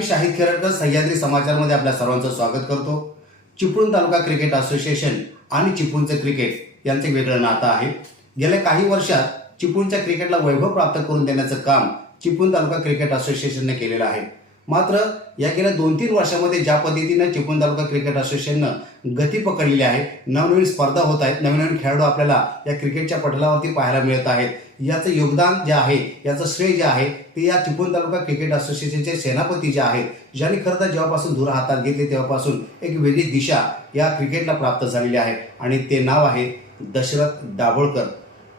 मी शाहिद खेरडकर सह्याद्री समाचारमध्ये आपल्या सर्वांचं स्वागत करतो। चिपळूण तालुका क्रिकेट असोसिएशन आणि चिपळूणचे क्रिकेट यांचे वेगळं नातं आहे। गेल्या काही वर्षात चिपळूणच्या क्रिकेटला वैभव प्राप्त करून देण्याचं काम चिपळूण तालुका क्रिकेट असोसिएशनने केलेलं आहे। मात्र या गेल्या 2-3 वर्षांमध्ये ज्या पद्धतीने चिपळूण तालुका क्रिकेट असोसिएशननं गती पकडलेली आहे, नवनवीन स्पर्धा होत आहेत, नवीन खेळाडू आपल्याला या क्रिकेटच्या पटलावरती पाहायला मिळत आहेत। याचं योगदान जे आहे, याचं श्रेय जे आहे ते या चिपळूण तालुका क्रिकेट असोसिएशनचे सेनापती जे आहेत, ज्यांनी खरं तर जेव्हापासून धुरा हातात घेतली तेव्हापासून एक वेगळी दिशा या क्रिकेटला प्राप्त झालेली आहे आणि ते नाव आहे दशरथ दाभोळकर।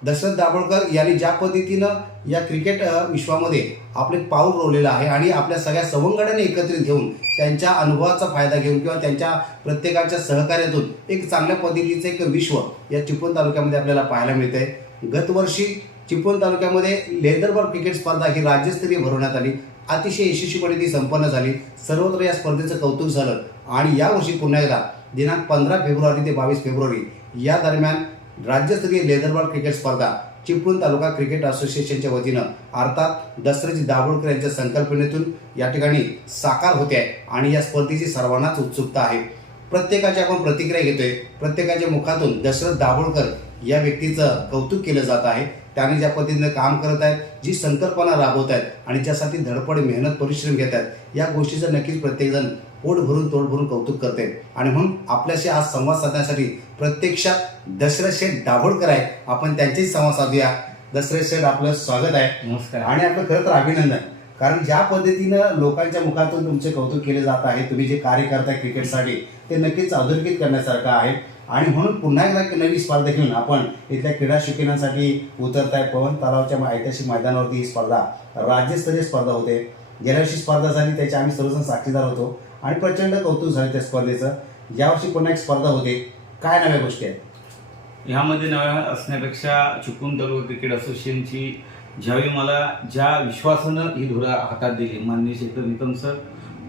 दशरथ दाभोळकर यांनी ज्या पद्धतीनं या क्रिकेट विश्वामध्ये आपले पाऊल रोवलेलं आहे आणि आपल्या सगळ्या सवंगड्यांनी एकत्रित घेऊन त्यांच्या अनुभवाचा फायदा घेऊन किंवा त्यांच्या प्रत्येकाच्या सहकार्यातून एक चांगल्या पद्धतीचं एक विश्व या चिपळूण तालुक्यामध्ये आपल्याला पाहायला मिळतंय। गतवर्षी चिपळूण तालुक्यामध्ये लेदर बॉल क्रिकेट स्पर्धा ही राज्यस्तरीय भरवण्यात आली, अतिशय यशस्वीपणे ती संपन्न झाली। सर्वत्र या स्पर्धेचं कौतुक झालं आणि यावर्षी पुन्हा एकदा दिनांक 15 फेब्रुवारी ते 22 फेब्रुवारी या दरम्यान राज्यस्तरीय लेदर बॉल क्रिकेट स्पर्धा चिपळूण तालुका क्रिकेट असोसिएशनच्या वतीनं अर्थात दशरथ दाभोळकर यांच्या संकल्पनेतून या ठिकाणी साकार होते आहे आणि या स्पर्धेची सर्वांनाच उत्सुकता आहे। प्रत्येकाची आपण प्रतिक्रिया घेतोय, प्रत्येकाच्या मुखातून दशरथ दाभोळकर या व्यक्तीचं कौतुक केलं जात आहे। त्याने ज्या पद्धतीने काम करत आहेत, जी संकल्पना राबवत आहेत आणि ज्यासाठी धडपड मेहनत परिश्रम घेत आहेत, या गोष्टीचं नक्कीच प्रत्येकजण पोट भरून तोड भरून कौतुक करते आणि म्हणून आपल्याशी आज संवाद साधण्यासाठी प्रत्यक्षात दशरथ शेठ दाभोळकर आहे। आपण त्यांचेच संवाद साधूया। दशरथ शेठ, आपलं स्वागत आहे। नमस्कार। आणि आपलं खरं तर अभिनंदन, कारण ज्या पद्धतीनं लोकांच्या मुखातून तुमचे कौतुक केले जात आहे, तुम्ही जे कार्य करताय क्रिकेटसाठी ते नक्कीच अधोरेखित करण्यासारखं आहे आणि म्हणून पुन्हा एकदा नवी स्पर्धा घेऊन आपण इथल्या क्रीडा शिकवण्यासाठी उतरताय। पवन तलावच्या ऐतिहासिक मैदानावरती ही स्पर्धा राज्यस्तरीय स्पर्धा होते। गेल्या वर्षी स्पर्धा झाली, त्याचे आम्ही सर्वजण साक्षीदार होतो आणि प्रचंड कौतुक झाले त्या स्पर्धेचं। यावर्षी पुन्हा एक स्पर्धा होते, काय नव्या गोष्टी आहेत ह्यामध्ये? नव्या असण्यापेक्षा चिपळूण तालुका क्रिकेट असोसिएशनची ज्यावेळी मला ज्या विश्वासानं ही धुरा हातात दिली, माननीय शेखर निकम सर,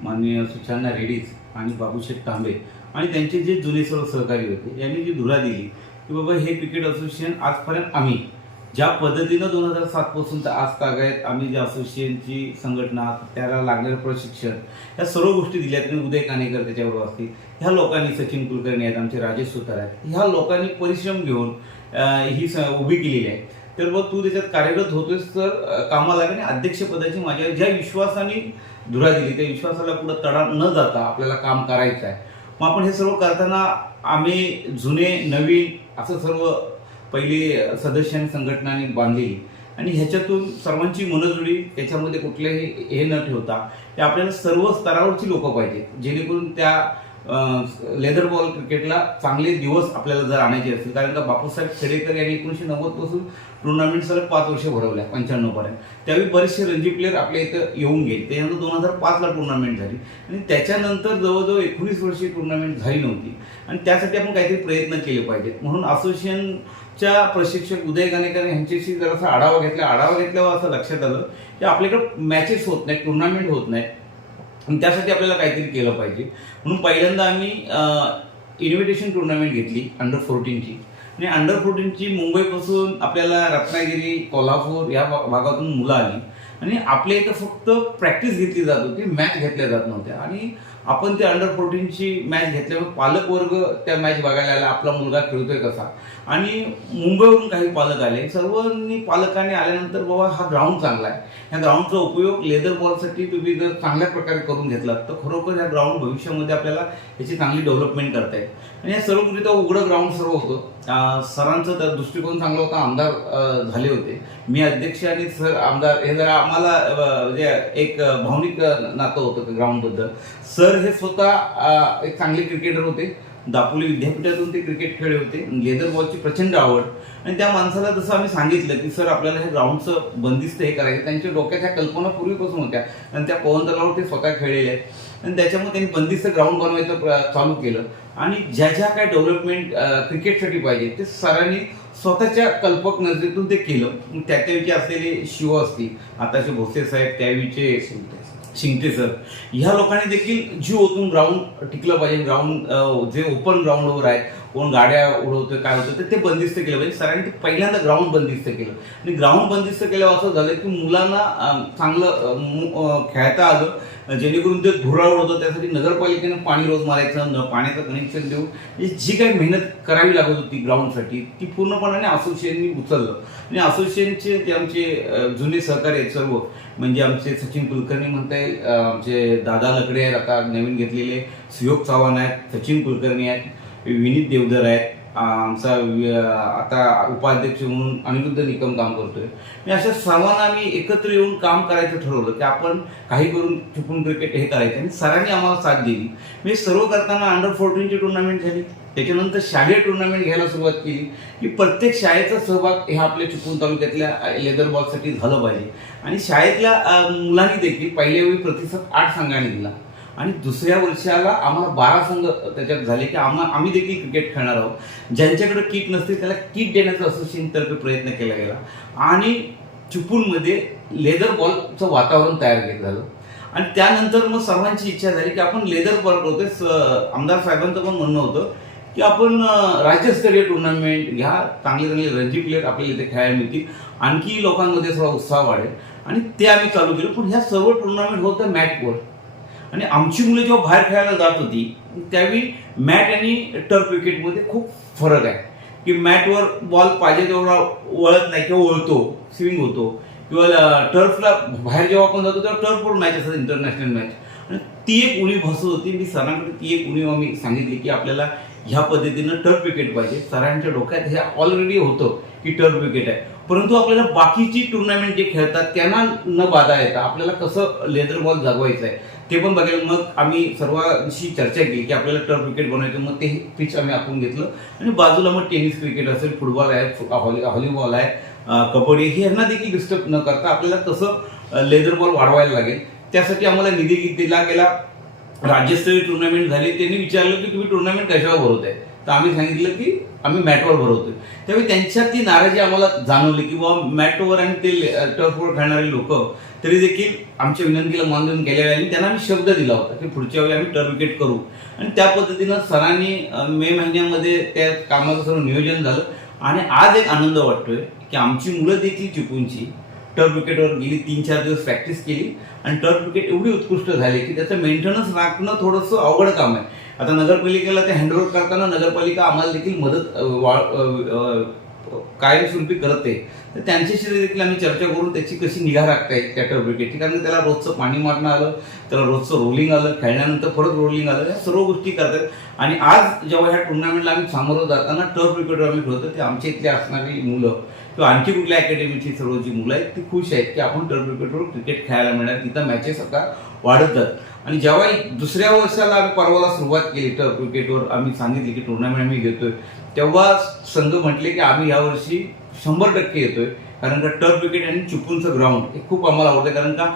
माननीय सुचाना रेड्डीज आणि बाबूशेठ तांबे आणि त्यांचे जे जुने सर्व सहकारी होते, यांनी जी धुरा दिली की बाबा हे क्रिकेट असोसिएशन आजपर्यंत आम्ही ज्या पद्धतीनं 2007 पासून तर आज तागायत आम्ही ज्या असोसिएशनची संघटना, त्याला लागणारं प्रशिक्षण, या सर्व गोष्टी दिल्यात। आणि उदय कानेकर त्याच्याबरोबर असतील, ह्या लोकांनी, सचिन कुलकर्णी आहेत, आमचे राजेश सुतार आहेत, ह्या लोकांनी परिश्रम घेऊन ही उभी केलेली आहे। तर मग तू त्याच्यात कार्यरत होतोस तर कामाला आणि अध्यक्षपदाची माझ्या ज्या विश्वासाने धुरा दिली, त्या विश्वासाला पुढे तडा न जाता आपल्याला काम करायचं आहे। मग आपण हे सर्व करताना आम्ही जुने नवीन असं सर्व पहिली सदस्यांनी संघटनांनी बांधलेली आणि ह्याच्यातून सर्वांची मनजोडी, त्याच्यामध्ये कुठलेही हे न ठेवता ते आपल्याला सर्व स्तरावरची लोक पाहिजेत, जेणेकरून त्या लेदर बॉल क्रिकेटला चांगले दिवस आपल्याला जर आणायचे असतील। कारण का बापूसाहेब खेडेकर यांनी 1990 पासून टुर्नामेंट सलग 5 वर्ष भरवल्या, 95 पर्यंत। त्यावेळी बरेचसे रणजी प्लेयर आपल्या इथं येऊन गेले। त्याच्यानंतर 2005ला टुर्नामेंट झाली आणि त्याच्यानंतर जवळजवळ 19 वर्षी टुर्नामेंट झाली नव्हती आणि त्यासाठी आपण काहीतरी प्रयत्न केले पाहिजेत। म्हणून असोसिएशनच्या प्रशिक्षक उदय कानेकर यांच्याशी जरासा आढावा घेतल्यावर असं लक्षात आलं की आपल्याकडे मॅचेस होत नाहीत, टुर्नामेंट होत नाहीत आणि त्यासाठी आपल्याला काहीतरी केलं पाहिजे। म्हणून पहिल्यांदा आम्ही इन्व्हिटेशन टुर्नामेंट घेतली अंडर 14ची आणि अंडर 14ची मुंबईपासून आपल्याला रत्नागिरी, कोल्हापूर या भागातून मुलं आली आणि आपल्या इथं फक्त प्रॅक्टिस घेतली जात होती, मॅच घेतल्या जात नव्हत्या। आणि आपण ते अंडर 14ची मॅच घेतल्यावर पालक वर्ग त्या मॅच बघायला आला, आपला मुलगा खेळतोय कसा। आणि मुंबईवरून काही पालक आले, सर्वांनी पालकांनी आल्यानंतर बाबा हा ग्राउंड चांगला आहे, ह्या ग्राउंडचा उपयोग लेदर बॉलसाठी तुम्ही जर चांगल्या प्रकारे करून घेतलात तर खरोखर ह्या ग्राउंड भविष्यामध्ये आपल्याला याची चांगली डेव्हलपमेंट करता येईल। आणि या सर्वकरिता उघडं ग्राउंड सर्व होतं। सरांचं तर दृष्टिकोन चांगला होता, आमदार झाले होते, मी अध्यक्ष आणि सर आमदार, हे जरा आम्हाला म्हणजे एक भावनिक नातं होतं ग्राउंडबद्दल। सर हे स्वतः एक चांगले क्रिकेटर होते, दापोली विद्यापीठातून ते क्रिकेट खेळले होते, लेदर बॉलची प्रचंड आवड। आणि त्या माणसाला जसं आम्ही सांगितलं की सर आपल्याला हे ग्राउंडचं बंदिस्त हे करायचं, त्यांच्या डोक्यात ह्या कल्पना पूर्वीपासून होत्या आणि त्या पवन तलावावर ते स्वतः खेळलेले आहेत आणि त्याच्यामुळे त्यांनी बंदिस्त ग्राउंड बनवायचं चालू केलं आणि ज्या ज्या काय डेव्हलपमेंट क्रिकेटसाठी पाहिजे ते सरांनी स्वतःच्या कल्पक नजरेतून ते केलं। त्यावेळी असलेले शिव असतील, आताचे भोसले साहेब, त्यावेळीचे शिंगटे सर, ह्या लोकांनी देखील जीव ओतून ग्राउंड टिकलं पाहिजे, ग्राउंड जे ओपन ग्राउंडवर आहे कोण गाड्या उडवतोय काय होतं तर ते बंदिस्त केलं पाहिजे. सरांनी ते पहिल्यांदा ग्राउंड बंदिस्त केलं आणि ग्राउंड बंदिस्त केल्यावर असं झालं की मुलांना चांगलं खेळता आलं, जेणेकरून ते धुरा उडवतं. त्यासाठी नगरपालिकेनं पाणी रोज मारायचं, पाण्याचं कनेक्शन देऊन जी काही मेहनत करावी लागत होती ग्राउंडसाठी ती पूर्णपणाने असोसिएशननी उचललं. आणि असोसिएशनचे जे आमचे जुने सहकारी आहेत सर्व, म्हणजे आमचे सचिन कुलकर्णी म्हणता येईल, आमचे दादा लकडे आहेत, आता नवीन घेतलेले सुयोग चव्हाण आहेत, सचिन कुलकर्णी आहेत, विनीत देवधर आहेत, आमचा आता उपाध्यक्ष म्हणून अनिरुद्ध निकम काम करतोय. मी अशा सर्वांना आम्ही एकत्र येऊन काम करायचं ठरवलं की आपण काही करून चिपळूण क्रिकेट हे करायचं. आणि सरांनी आम्हाला साथ दिली. मी सर्व करताना अंडर 14ची टुर्नामेंट झाली, त्याच्यानंतर शालेय टुर्नामेंट घ्यायला सुरुवात केली की प्रत्येक शाळेचा सहभाग हे आपल्या चिपळूण तालुक्यातल्या लेदर बॉलसाठी झालं पाहिजे. आणि शाळेतल्या मुलांनी देखील पहिल्या वेळी प्रतिसाद 8 संघांनी दिला आणि दुसऱ्या वर्षाला आम्हाला 12 संघ त्याच्यात झाले की आम्ही देखील क्रिकेट खेळणार आहोत. ज्यांच्याकडे किट नसते त्याला किट देण्याचा असोसिएशनतर्फे प्रयत्न केला गेला आणि चिपळूणमध्ये लेदर बॉलचं वातावरण तयार केलं झालं. आणि त्यानंतर मग सर्वांची इच्छा झाली की आपण लेदर बॉल करतोय. आमदार साहेबांचं पण म्हणणं होतं की आपण राज्यस्तरीय टुर्नामेंट घ्या, चांगले चांगले रणजी प्लेयर आपल्याला इथे खेळायला मिळतील, आणखी लोकांमध्ये थोडा उत्साह वाढेल. आणि ते आम्ही चालू केलं. पण ह्या सर्व टुर्नामेंट होतं मॅटवर. आणि आमची मुलं जेव्हा बाहेर खेळायला जात होती त्यावेळी मॅट आणि टर्फ विकेटमध्ये खूप फरक आहे की मॅटवर बॉल पाहिजे तेवढा वळत नाही किंवा वळतो, स्विंग होतो, किंवा टर्फला बाहेर जेव्हा आपण जातो तेव्हा टर्फवर मॅच असतात, इंटरनॅशनल मॅच. आणि ती एक उणीव भासत होती. मी सरांकडे ती एक उणीव आम्ही सांगितली की आपल्याला ह्या पद्धतीनं टर्फ विकेट पाहिजे. सरांच्या डोक्यात हे ऑलरेडी होतं की टर्फ विकेट आहे, परंतु आपल्याला बाकीची टुर्नामेंट जे खेळतात त्यांना न बाधा येता आपल्याला कसं लेदर बॉल जगवायचं आहे ते पण बघायला. मग आम्ही सर्वांशी चर्चा केली की आपल्याला टर्फ विकेट बनवायचं. मग ते पिच आम्ही आखून घेतलं आणि बाजूला मग टेनिस क्रिकेट असेल, फुटबॉल आहे, व्हॉलीबॉल आहे, कबड्डी, हे यांना देखील डिस्टर्ब न करता आपल्याला कसं लेदर बॉल वाढवायला लागेल त्यासाठी आम्हाला निधी दिला गेला. राज्यस्तरीय टुर्नामेंट झाली. त्यांनी विचारलं की तुम्ही टुर्नामेंट कशावर भरवताय, तर आम्ही सांगितलं की आम्ही मॅटवर भरवतोय. त्यावेळी त्यांच्यात ती नाराजी आम्हाला जाणवली की बाबा मॅटवर आणि ते टर्फवर खेळणारे लोक तरी देखील आमच्या विनंतीला मान देऊन गेल्या वेळी त्यांना आम्ही शब्द दिला होता की पुढच्या वेळी आम्ही टर्फ विकेट करू. आणि त्या पद्धतीनं सरांनी मे महिन्यामध्ये त्या कामाचं सर्व नियोजन झालं. आणि आज एक आनंद वाटतोय की आमची मुलं देखील चिपळूणची टर्फ विकेटवर गेली 3-4 दिवस प्रॅक्टिस केली आणि टर्फ विकेट एवढी उत्कृष्ट झाली की त्याचं मेंटेनन्स राखणं थोडंसं अवघड काम आहे. आता नगरपालिकेला ते हँडओव्हर करताना नगरपालिका आम्हाला देखील मदत कायमस्वरूपी करते. तर त्यांच्याशी देखील आम्ही चर्चा करून त्याची कशी निगा राखता येईल त्या टर्फ विकेटची, कारण त्याला रोजचं पाणी मारणं आलं, त्याला रोजचं रोलिंग आलं, खेळल्यानंतर परत रोलिंग आलं, या सर्व गोष्टी करतात. आणि आज जेव्हा ह्या टुर्नामेंटला आम्ही सामोरं जाताना टर्फ विकेटवर आम्ही खेळतो ते आमच्या इथली असणारी मुलं किंवा आणखी कुठल्या अकॅडमीची सर्व जी मुलं आहेत ती खुश आहेत की आपण टर्फ विकेटवर क्रिकेट खेळायला मिळणार. तिथं मॅचेस आता वाढत जातात. आणि जेव्हा दुसऱ्या वर्षाला आम्ही परवाला सुरुवात केली टर्फ विकेटवर, आम्ही सांगितले की टुर्नामेंट आम्ही घेतोय, तेव्हा संघ म्हटले की आम्ही यावर्षी 100% येतोय. कारण का टर्फ विकेट आणि चिपळूणचं ग्राउंड हे खूप आम्हाला आवडतं. कारण का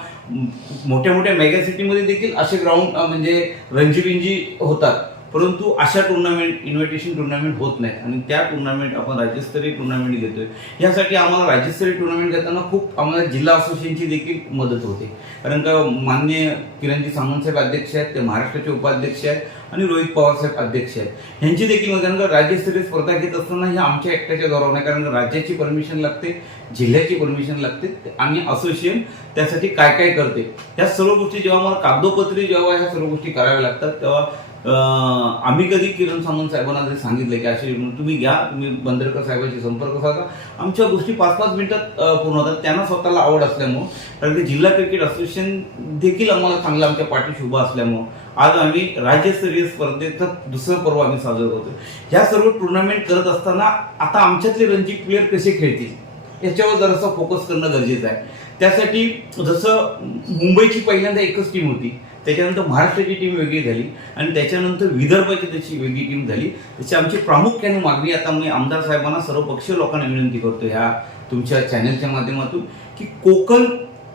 मोठ्या मोठ्या मेगा सिटीमध्ये देखील असे ग्राउंड म्हणजे रणजी होतात, परंतु अशा टुर्नामेंट इन्व्हिटेशन टुर्नामेंट होत नाहीत. आणि त्या टुर्नामेंट आपण राज्यस्तरीय टुर्नामेंट घेतोय. यासाठी आम्हाला राज्यस्तरीय टुर्नामेंट घेताना खूप आम्हाला जिल्हा असोसिएशनची देखील मदत होते. कारण का माननीय किरणजी सामंत साहेब अध्यक्ष आहेत, ते महाराष्ट्राचे उपाध्यक्ष आहेत, आणि रोहित पवार साहेब अध्यक्ष आहेत. यांची देखील मदत. कारण का राज्यस्तरीय स्पर्धा घेत असताना हे आमच्या एकट्याच्या जोरावर नाही, कारण राज्याची परमिशन लागते, जिल्ह्याची परमिशन लागते, आणि असोसिएशन त्यासाठी काय काय करते या सर्व गोष्टी जेव्हा मला कागदोपत्री जेव्हा ह्या सर्व गोष्टी कराव्या लागतात तेव्हा आम्ही कधी किरण सामंत साहेबांना जरी सांगितले की असे तुम्ही घ्या, तुम्ही बंदरकर साहेबांशी संपर्क साधा, आमच्या गोष्टी 5-5 मिनिटात पूर्ण होतात. त्यांना स्वतःला आवड असल्यामुळं, कारण की जिल्हा क्रिकेट असोसिएशन देखील आम्हाला चांगलं आमच्या पाठीशी उभा असल्यामुळं आज आम्ही राज्यस्तरीय स्पर्धेचं दुसरं पर्व आम्ही साजरं करतो. ह्या सर्व टुर्नामेंट करत असताना आता आमच्यातले रणजी प्लेयर कसे खेळतील याच्यावर जरासं फोकस करणं गरजेचं आहे. त्यासाठी जसं मुंबईची पहिल्यांदा एकच टीम होती, त्याच्यानंतर महाराष्ट्राची टीम वेगळी झाली, आणि त्याच्यानंतर विदर्भाची त्याची वेगळी टीम झाली. त्याची आमची प्रामुख्याने मागणी आता मी आमदार साहेबांना, सर्वपक्षीय लोकांना विनंती करतो ह्या तुमच्या चॅनलच्या माध्यमातून की कोकण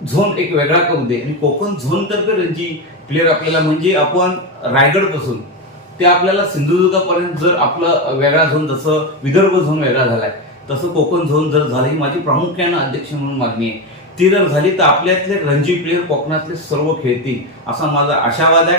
झोन एक वेगळा करू दे. आणि कोकण झोन तर्फे रणजी प्लेयर आपल्याला, म्हणजे आपण रायगडपासून ते आपल्याला सिंधुदुर्गापर्यंत जर आपला वेगळा झोन, जसं विदर्भ झोन वेगळा झालाय तसं कोकण झोन जर झालं, ही माझी प्रामुख्यानं अध्यक्ष म्हणून मागणी आहे. ती जर झाली तर आपल्यातले रणजी प्लेयर कोकणातले सर्व खेळतील असा माझा आशावाद आहे.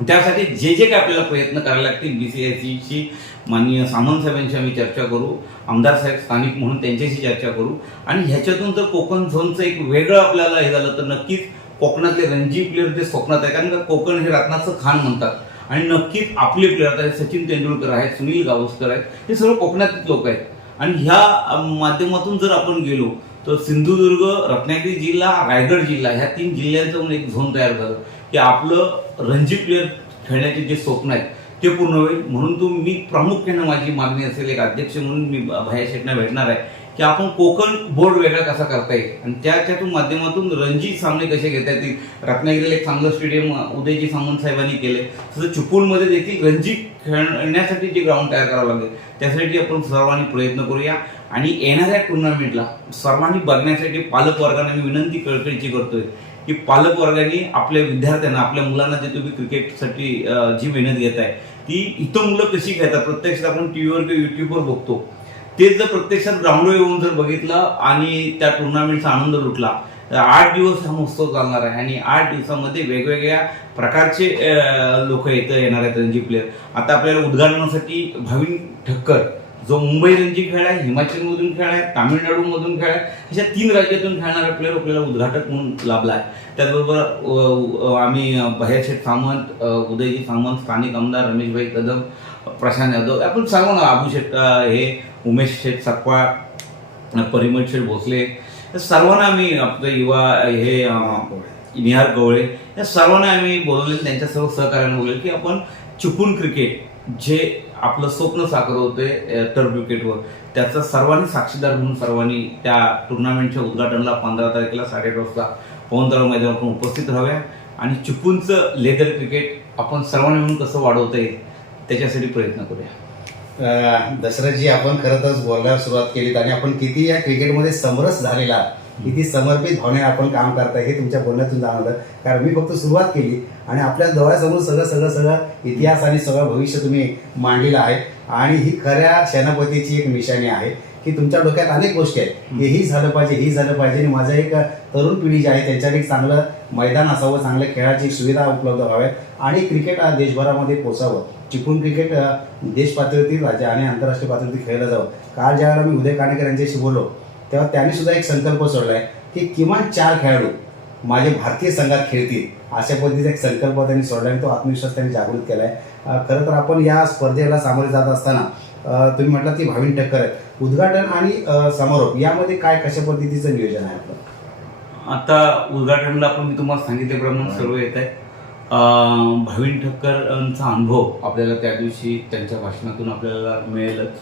त्यासाठी जे जे काय आपल्याला प्रयत्न करायला लागतील, BCICची माननीय सामंत साहेबांशी आम्ही चर्चा करू, आमदार साहेब स्थानिक म्हणून त्यांच्याशी चर्चा करू आणि ह्याच्यातून जर कोकण झोनचं एक वेगळं आपल्याला हे झालं तर नक्कीच कोकणातले रणजी प्लेयर ते स्वप्नात आहे, कारण का कोकण हे रत्नाचं खान म्हणतात आणि नक्कीच आपले प्लेयर आहेत, सचिन तेंडुलकर आहेत, सुनील गावस्कर आहेत, हे सर्व कोकणातले लोक आहेत. आणि ह्या माध्यमातून जर आपण गेलो तर सिंधुदुर्ग, रत्नागिरी जिल्हा, रायगड जिल्हा ह्या 3 जिल्ह्यांचं म्हणून एक झोन तयार झालं की आपलं रणजी प्लेयर खेळण्याचे जे स्वप्न आहेत ते पूर्ण होईल. म्हणून मी प्रामुख्याने माझी मागणी असेल, एक अध्यक्ष म्हणून मी भैया शेटना भेटणार आहे की आपण कोकण बोर्ड वेगळा कसा करता येईल आणि त्याच्यातून माध्यमातून रणजी सामने कसे घेता येतील. रत्नागिरीला एक चांगलं स्टेडियम उदयजी सामंत साहेबांनी केले, तसं चिपळूणमध्ये देखील रणजी खेळण्यासाठी जे ग्राउंड तयार करावं लागेल त्यासाठी आपण सर्वांनी प्रयत्न करूया. आणि येणाऱ्या टुर्नामेंटला सर्वांनी बघण्यासाठी पालक वर्गाने मी विनंती कळकळीची करतोय की पालक वर्गाने आपल्या विद्यार्थ्यांना, आपल्या मुलांना जे तुम्ही क्रिकेटसाठी जी मेहनत घेताय ती इथं मुलं कशी खेळतात, प्रत्यक्षात आपण टीव्हीवर किंवा युट्यूबवर बघतो, तेच जर प्रत्यक्षात ग्राउंडवर येऊन जर बघितलं आणि त्या टुर्नामेंटचा आनंद लुटला तर 8 दिवस हा महोत्सव चालणार आहे आणि 8 दिवसामध्ये वेगवेगळ्या प्रकारचे लोक इथं येणार आहेत रणजी प्लेयर. आता आपल्याला उद्घाटनासाठी भाविन ठक्कर जो मुंबई रणजी खेळाय, हिमाचलमधून खेळाय, तामिळनाडूमधून खेळाय, अशा 3 राज्यातून खेळणारा प्लेयर आपल्याला उद्घाटक म्हणून लाभला आहे. त्याचबरोबर आम्ही भैया शेठ सामंत, उदयजी सामंत, स्थानिक आमदार रमेशभाई कदम, प्रशांत यादव, आपण सर्व ना, अबू शेठ, हे उमेश शेठ सकपाळ, परिमल शेठ भोसले, या सर्वांना आम्ही आपलं युवा हे निहार गवळे या सर्वांना आम्ही बोलवले, त्यांच्या सर्व सहकार्याने बोलले की आपण चिपळूण क्रिकेट जे आपलं स्वप्न साकार होते टर्फ क्रिकेटवर, त्याचा सर्वांनी साक्षीदार म्हणून सर्वांनी त्या टुर्नामेंटच्या उद्घाटनाला 15 तारखेला 8:30 वाजता पवनतळाव मैदानावर उपस्थित राहाव्या आणि चिपळूणचं लेदर क्रिकेट आपण सर्वांनी म्हणून कसं वाढवता येईल त्याच्यासाठी प्रयत्न करूया. दशरथजी, आपण खरंच बोलायला सुरुवात केलीत आणि आपण किती या क्रिकेटमध्ये समरस झालेला, किती समर्पित भावनेने आपण काम करताय हे तुमच्या बोलण्यातून जाणवलं. कारण मी फक्त सुरुवात केली आणि आपल्या डोळ्यासमोर सगळं इतिहास आणि सगळं भविष्य तुम्ही मांडलेलं आहे आणि ही खऱ्या सेनापतीची एक निशाणी आहे की तुमच्या डोक्यात अनेक गोष्टी आहेत की ही झालं पाहिजे आणि माझं एक तरुण पिढी जी आहे त्यांच्याकडे एक चांगलं मैदान असावं, चांगल्या खेळाची सुविधा उपलब्ध व्हाव्यात आणि क्रिकेट देशभरामध्ये पोचावं. चिपळूण क्रिकेट देश पातळीवरती, राज्य आणि आंतरराष्ट्रीय पातळीवरती खेळलं जावं. काल ज्यावेळेला मी उदय काणेकर यांच्याशी बोललो तेव्हा त्यांनी सुद्धा एक संकल्प सोडलाय की किमान 4 खेळाडू माझे भारतीय संघात खेळतील, अशा पद्धतीचा एक संकल्प त्यांनी सोडला आणि तो आत्मविश्वास त्यांनी जागृत केलाय. खरं तर आपण या स्पर्धेला सामोरे जात असताना तुम्ही म्हटलं की भाविन ठक्कर आहेत, उद्घाटन आणि समारोप यामध्ये काय कशा पद्धतीचं नियोजन आहे आपलं? आता उद्घाटनला आपण मी तुम्हाला सांगितल्याप्रमाणे सर्व येत आहे. भाविन ठक्करांचा अनुभव आपल्याला त्या दिवशी त्यांच्या भाषणातून आपल्याला मिळेलच,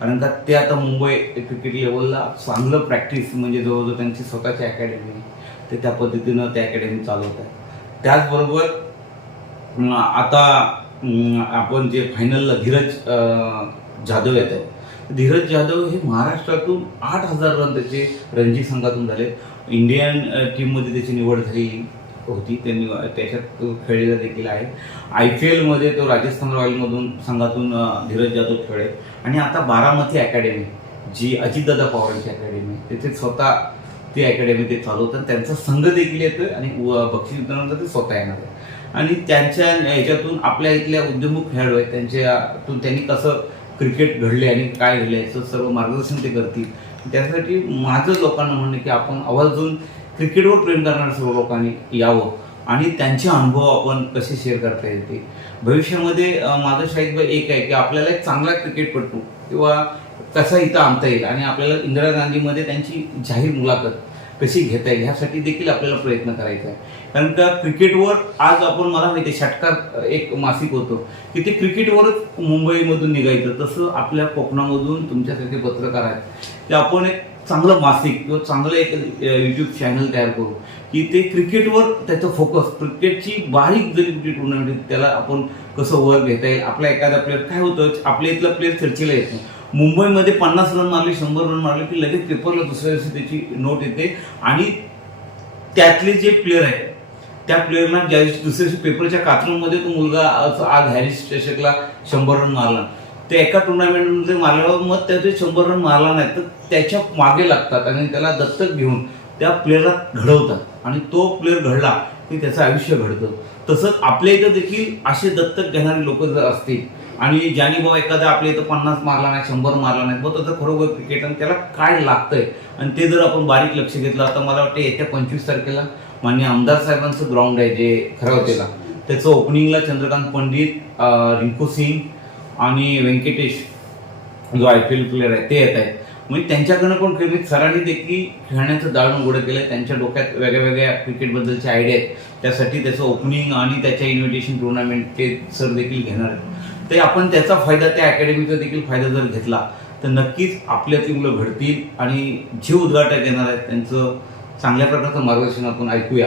कारण का ते आता मुंबई क्रिकेट लेवलला चांगलं प्रॅक्टिस म्हणजे जवळजवळ त्यांची स्वतःची अकॅडमी ते त्या पद्धतीनं त्या अकॅडमी चालवत आहे. त्याचबरोबर आता आपण जे फायनलला धीरज जाधव येत आहे, धीरज जाधव हे महाराष्ट्रातून 8,000 रन त्याचे रणजी संघातून झाले. इंडियन टीममध्ये त्याची निवड झाली होती, त्यांनी त्याच्यात खेळलेला देखील आहे. IPL मध्ये तो राजस्थान रॉयलमधून संघातून धीरज जाधव खेळले आणि आता बारामती अकॅडमी जी अजितदादा पवारांची अकॅडमी तिथे स्वतः ती अकॅडमी ते चालवतात, त्यांचा संघ देखील येतोय आणि बक्षीस वितरणाचा ते स्वतः येणार आहे. आणि त्यांच्या ह्याच्यातून आपल्या इथल्या उद्योन्मुख खेळाडू आहेत त्यांच्यातून त्यांनी कसं क्रिकेट घडले आणि काय घडले याचं सर्व मार्गदर्शन ते करतील. त्यासाठी माझं लोकांना म्हणणं की आपण आवर्जून क्रिकेटवर प्रेम करणाऱ्या सर्व लोकांनी यावं आणि त्यांचे अनुभव आपण कसे शेअर करता येते. भविष्यामध्ये माझं शाहीद एक आहे की आपल्याला एक चांगला क्रिकेटपटू किंवा कसा इथं आणता येईल आणि आपल्याला इंदिरा गांधीमध्ये त्यांची जाहीर मुलाखत कशी घेता येईल ह्यासाठी देखील आपल्याला प्रयत्न करायचा आहे. कारण का क्रिकेटवर आज आपण, मला माहिती आहे षटकार एक मासिक होतं की ते क्रिकेटवरच मुंबईमधून निघायचं, तसं आपल्या कोकणामधून तुमच्यासारखे पत्रकार आहेत ते आपण एक चांगलं मासिक किंवा चांगलं एक यूट्यूब चॅनल तयार करू की ते क्रिकेटवर त्याचं फोकस, क्रिकेटची बारीक जरी कुठली टुर्नामेंट त्याला आपण कसं वर घेता येईल. आपला एखादा प्लेअर काय होतं, आपल्या इथला प्लेअर चर्चेला येत नाही, मुंबईमध्ये 50 रन मारले, 100 रन मारले की लगेच पेपरला दुसऱ्या दिवशी त्याची नोट येते आणि त्यातले जे प्लेअर आहेत त्या प्लेअरना ज्या दिवशी दुसऱ्या दिवशी पेपरच्या कात्रमध्ये तो मुलगा आज हॅरिस चषकला 100 रन मारला, ते एका टुर्नामेंटमध्ये मारल्यावर मग त्याचे 100 रन मारला नाही तर त्याच्या मागे लागतात आणि त्याला दत्तक घेऊन त्या प्लेअरला घडवतात आणि तो प्लेअर घडला की त्याचं आयुष्य घडतं. तसंच आपल्या इथं देखील असे दत्तक घेणारे लोक जर असतील आणि ज्याने बाबा एखादा आपल्या इथं 50 मारला नाही, 100 मारला नाही, मग त्याचं खरोखर क्रिकेट आणि त्याला काय लागतंय आणि ते जर आपण बारीक लक्ष घेतलं, आता मला वाटतं येत्या 25 तारखेला माननीय आमदार साहेबांचं ग्राउंड आहे जे खरावतेला, त्याचं ओपनिंगला चंद्रकांत पंडित, रिंकू सिंग आणि व्यंकटेश जो IPL प्लेअर आहे ते येत आहेत. म्हणजे त्यांच्याकडनं पण क्रिकेट सरांनी देखील खेळण्याचं दालन उघडं केलं. त्यांच्या डोक्यात वेगळ्या वेगळ्या क्रिकेटबद्दलच्या आयडिया आहेत. त्यासाठी त्याचं ओपनिंग आणि त्याच्या इन्व्हिटेशन टुर्नामेंट ते सर देखील घेणार आहेत. ते आपण त्याचा फायदा, त्या अकॅडमीचा देखील फायदा जर घेतला तर नक्कीच आपल्यातील मुलं घडतील आणि जे उद्घाटक येणार आहेत त्यांचं चांगल्या प्रकारचं मार्गदर्शन आपण ऐकूया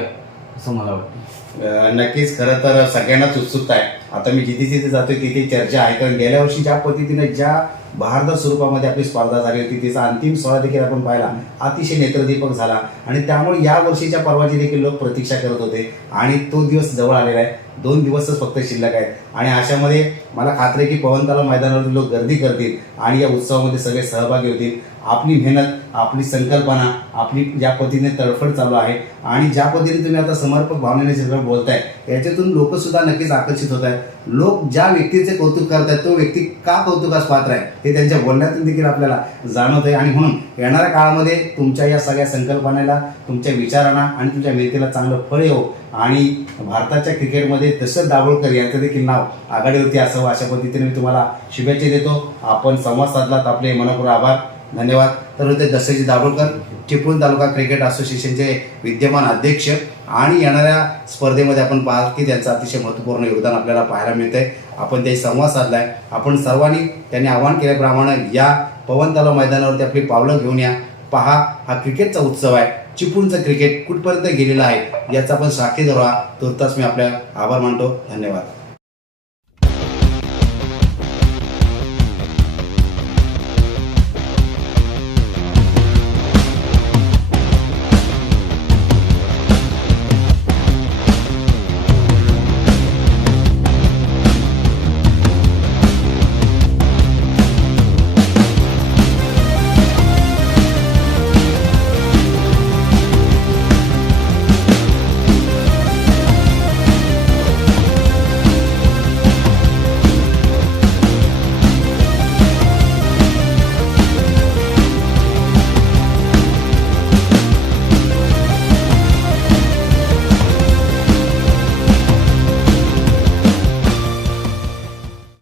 असं मला वाटतं. नक्कीच. खरं तर सगळ्यांनाच उत्सुकता आहे. आता मी जिथे जिथे जातोय तिथे चर्चा आहे, कारण गेल्या वर्षी ज्या पद्धतीने ज्या बहारदार स्वरूपामध्ये आपली स्पर्धा झाली होती तिचा अंतिम सोहळा देखील आपण पाहिला, अतिशय नेत्रदीपक झाला आणि त्यामुळे या वर्षीच्या पर्वाची देखील लोक प्रतीक्षा करत होते आणि तो दिवस जवळ आलेला आहे. 2 दिवसच फक्त शिल्लक आहेत आणि अशामध्ये मला खात्री आहे की पवन तलाव मैदानावरती लोक गर्दी करतील आणि या उत्सवामध्ये सगळे सहभागी होतील. आपली मेहनत, आपली संकल्पना, आपली ज्या पद्धतीने तडफड चालू आहे आणि ज्या पद्धतीने तुम्ही आता समर्पक भावनेने सगळं बोलताय, याच्यातून लोक सुद्धा नक्कीच आकर्षित होत आहेत. लोक ज्या व्यक्तीचे कौतुक करतायत तो व्यक्ती का कौतुकास पात्र आहे हे त्यांच्या बोलण्यातून देखील आपल्याला जाणवत आहे. आणि म्हणून येणाऱ्या काळामध्ये तुमच्या या सगळ्या संकल्पनेला, तुमच्या विचारांना आणि तुमच्या मेहनतीला चांगलं फळ येऊ आणि भारताच्या क्रिकेटमध्ये दशरथ दाभोळकर यांचं देखील नाव आघाडीवरती असावं अशा पद्धतीने मी तुम्हाला शुभेच्छा देतो. आपण संवाद साधलात, आपले मनपूर्वक आभार, धन्यवाद. तर होते दशरथ दाभोळकर, चिपळूण तालुका क्रिकेट असोसिएशनचे विद्यमान अध्यक्ष आणि येणाऱ्या स्पर्धेमध्ये आपण पाहत की त्यांचं अतिशय महत्त्वपूर्ण योगदान आपल्याला पाहायला मिळतंय. आपण ते संवाद साधलाय. आपण सर्वांनी त्यांनी आवाहन केल्याप्रमाणे या पवन तलाव मैदानावरती आपली पावलं घेऊन या. पहा, हा क्रिकेटचा उत्सव आहे. चिपळूणचं क्रिकेट कुठपर्यंत गेलेलं आहे याचा आपण साक्षीदार व्हा. तुर्तास मी आपल्या आभार मानतो. धन्यवाद.